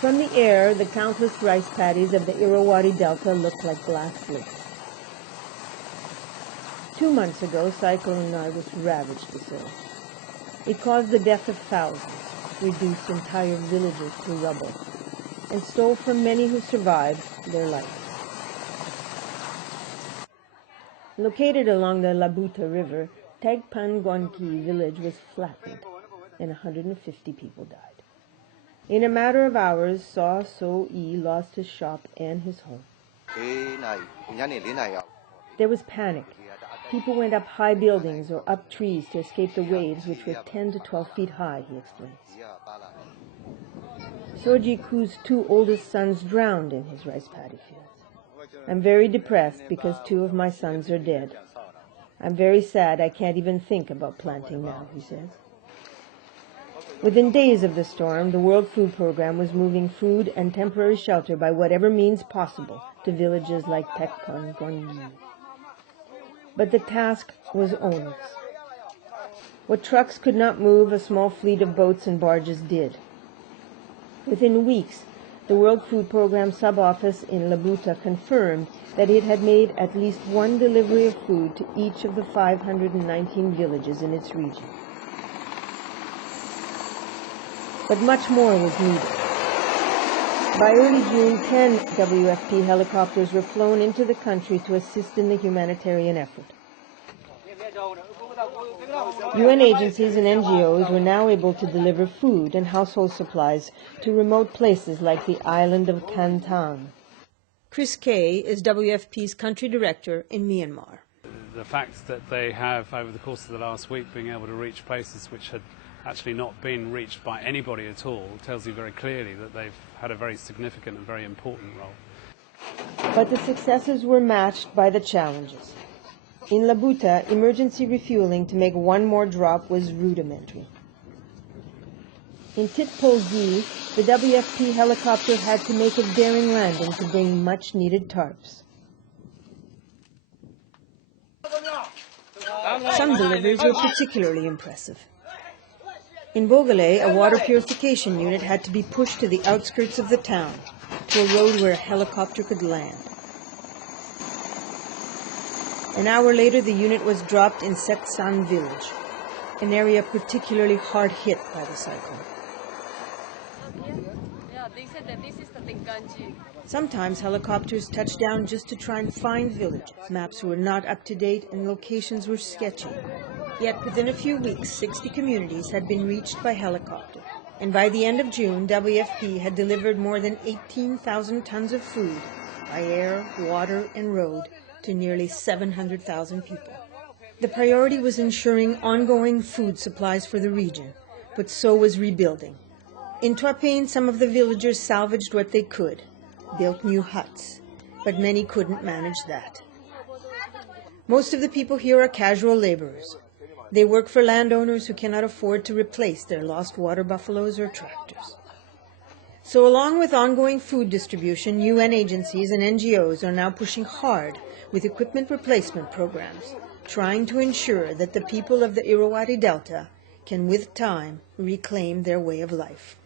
From the air, the countless rice paddies of the Irrawaddy Delta looked like glass slips. 2 months ago, Cyclone Nargis ravaged the soil. It caused the death of thousands, reduced entire villages to rubble, and stole from many who survived their life. Located along the Labuta River, Tagpanguanqui village was flattened, and 150 people died. In a matter of hours, Saw So-E lost his shop and his home. There was panic. People went up high buildings or up trees to escape the waves, which were 10 to 12 feet high, he explains. Soji Ku's 2 oldest sons drowned in his rice paddy fields. I'm very depressed because 2 of my sons are dead. I'm very sad I can't even think about planting now, he says. Within days of the storm, the World Food Program was moving food and temporary shelter by whatever means possible to villages like Tagpanguanqui. But the task was onerous. What trucks could not move, a small fleet of boats and barges did. Within weeks, the World Food Program sub-office in Labuta confirmed that it had made at least 1 delivery of food to each of the 519 villages in its region. But much more was needed. By early June, 10 WFP helicopters were flown into the country to assist in the humanitarian effort. UN agencies and NGOs were now able to deliver food and household supplies to remote places like the island of Kantang. Chris Kay is WFP's country director in Myanmar. The fact that they have, over the course of the last week, been able to reach places which had actually not been reached by anybody at all tells you very clearly that they've had a very significant and very important role. But the successes were matched by the challenges. In Labuta, emergency refueling to make 1 more drop was rudimentary. In Titpolgi, the WFP helicopter had to make a daring landing to bring much-needed tarps. Some deliveries were particularly impressive. In Bogale, a water purification unit had to be pushed to the outskirts of the town, to a road where a helicopter could land. An hour later, the unit was dropped in Setsan village, an area particularly hard hit by the cyclone. They said that this is the Tenkanji. Sometimes helicopters touched down just to try and find villages. Maps were not up to date and locations were sketchy. Yet within a few weeks, 60 communities had been reached by helicopter. And by the end of June, WFP had delivered more than 18,000 tons of food by air, water, and road to nearly 700,000 people. The priority was ensuring ongoing food supplies for the region, but so was rebuilding. In Tuapain, some of the villagers salvaged what they could, built new huts, but many couldn't manage that. Most of the people here are casual laborers. They work for landowners who cannot afford to replace their lost water buffaloes or tractors. So along with ongoing food distribution, UN agencies and NGOs are now pushing hard with equipment replacement programs, trying to ensure that the people of the Irrawaddy Delta can, with time, reclaim their way of life.